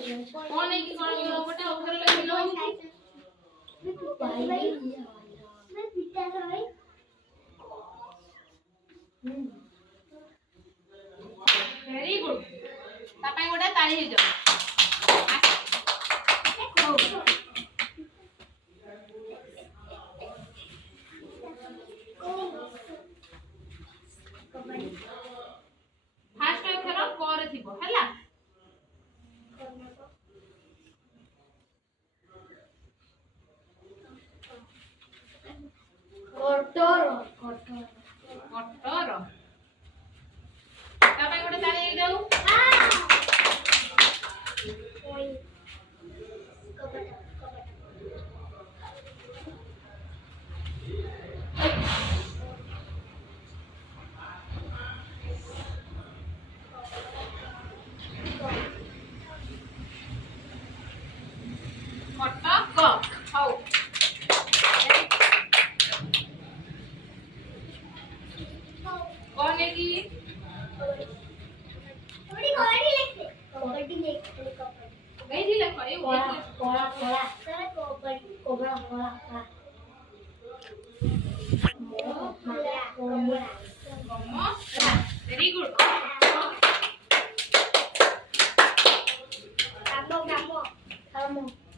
कौन है कि कौन गोटे अक्षर लेखि लो मैं पिता भाई वेरी गुड तापाई गोटे ताली हे जाओ फास्ट अक्षर क रे थिबो हला कटर कटर तापाई गोटे ताली हे जाओ कटक हाउ कौन है कि गई थी लख ये वेरी गुड Kamu.